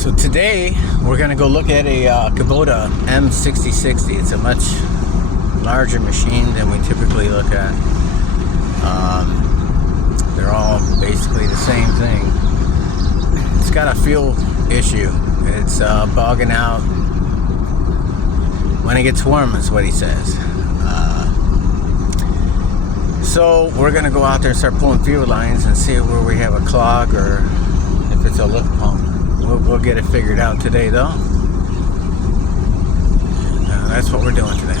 So today we're going to go look at a Kubota M6060. It's a much larger machine than we typically look at. They're all basically the same thing. It's got a fuel issue. It's bogging out when it gets warm, is what he says. So we're going to go out there and start pulling fuel lines and see where we have a clog or if it's a lift pump. We'll get it figured out today, though. That's what we're doing today.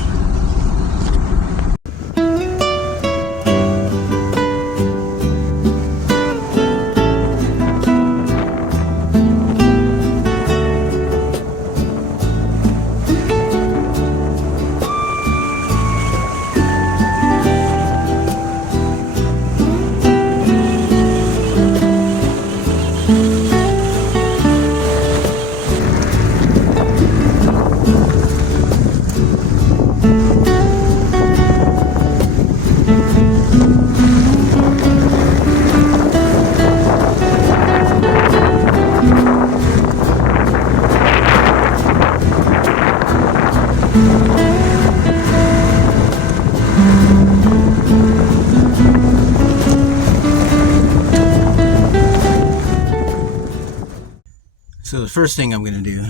So the first thing I'm going to do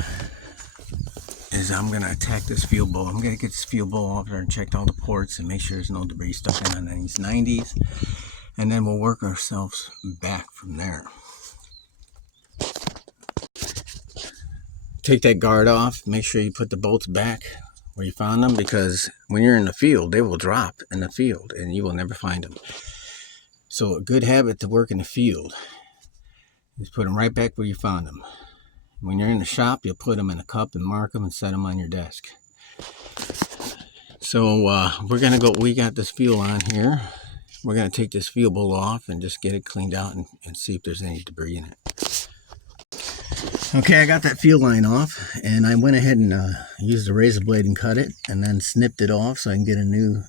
is I'm going to attack this fuel bowl. I'm going to get this fuel bowl off there and check all the ports and make sure there's no debris stuck in on these 90s. And then we'll work ourselves back from there. Take that guard off. Make sure you put the bolts back where you found them, because when you're in the field, they will drop in the field and you will never find them. So a good habit to work in the field is put them right back where you found them. When you're in the shop, you'll put them in a cup and mark them and set them on your desk. So we're going to go, we got this fuel on here. We're going to take this fuel bowl off and just get it cleaned out and see if there's any debris in it. Okay, I got that fuel line off, and I went ahead and used a razor blade and cut it, and then snipped it off so I can get a new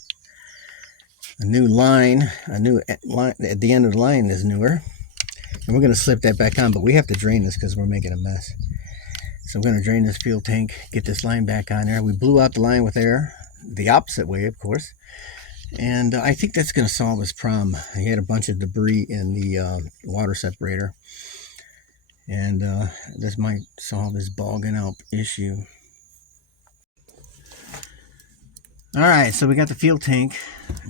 line. A new line at the end of the line is newer. And we're going to slip that back on, but we have to drain this because we're making a mess. So I'm going to drain this fuel tank, get this line back on there. We blew out the line with air, the opposite way, of course. And I think that's going to solve this problem. He had a bunch of debris in the water separator. And this might solve his bogging out issue. Alright, so we got the fuel tank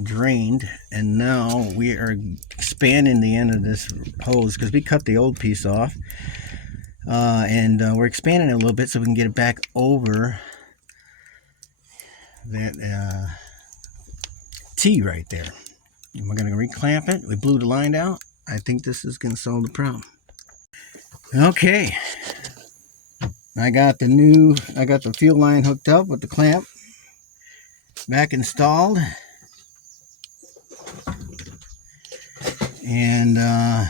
drained, and now we are expanding the end of this hose because we cut the old piece off, and we're expanding it a little bit so we can get it back over that T right there. And we're going to reclamp it. We blew the line out. I think this is going to solve the problem. Okay, I got the fuel line hooked up with the clamp back installed, and the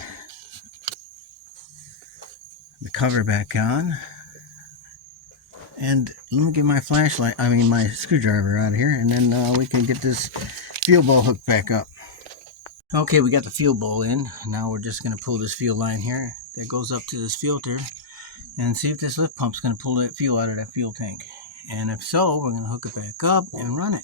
cover back on. And let me get my my screwdriver out of here, and then we can get this fuel bowl hooked back up. Okay, we got the fuel bowl in. Now we're just going to pull this fuel line here that goes up to this filter and see if this lift pump's going to pull that fuel out of that fuel tank. And if so, we're going to hook it back up and run it.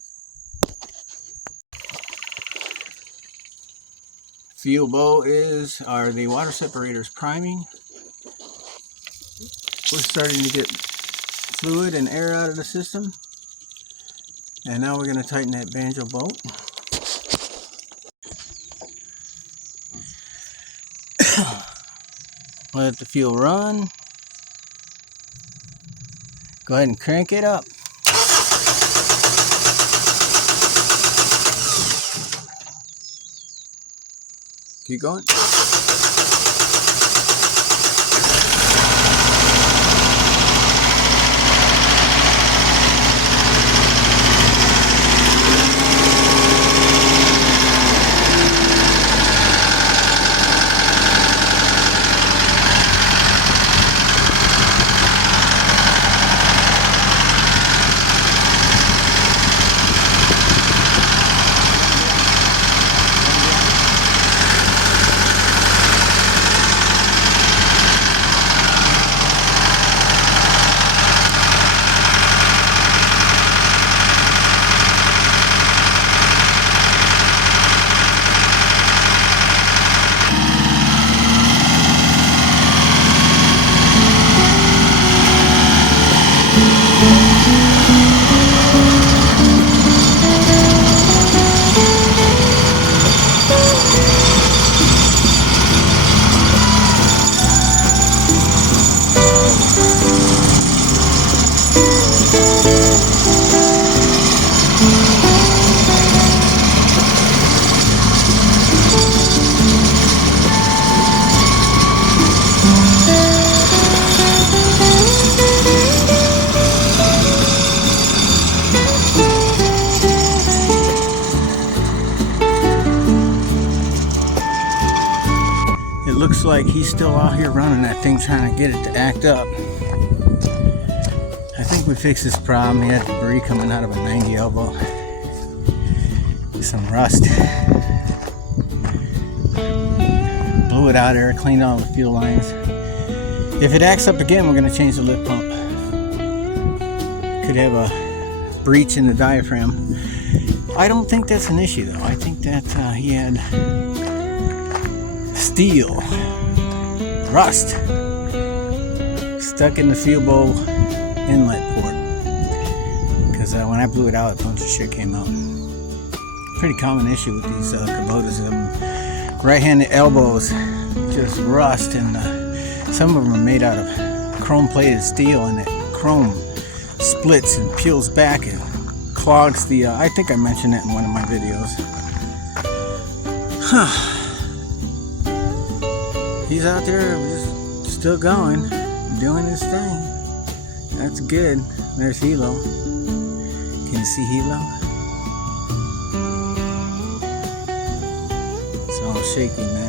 Fuel bowl the water separator is priming. We're starting to get fluid and air out of the system. And now we're going to tighten that banjo bolt. Let the fuel run. Go ahead and crank it up. Keep going. Looks like he's still out here running that thing, trying to get it to act up. I think we fixed this problem. He had debris coming out of a 90 elbow, some rust. Blew it out there, cleaned all the fuel lines. If it acts up again, we're going to change the lift pump. Could have a breach in the diaphragm. I don't think that's an issue though. I think that he had steel, rust, stuck in the fuel bowl inlet port. Because when I blew it out, a bunch of shit came out. Pretty common issue with these Kubotas. Right-handed elbows just rust, and some of them are made out of chrome-plated steel, and that chrome splits and peels back and clogs the. I think I mentioned that in one of my videos. He's out there just still going, doing his thing. That's good. There's Hilo. Can you see Hilo? It's all shaky, man.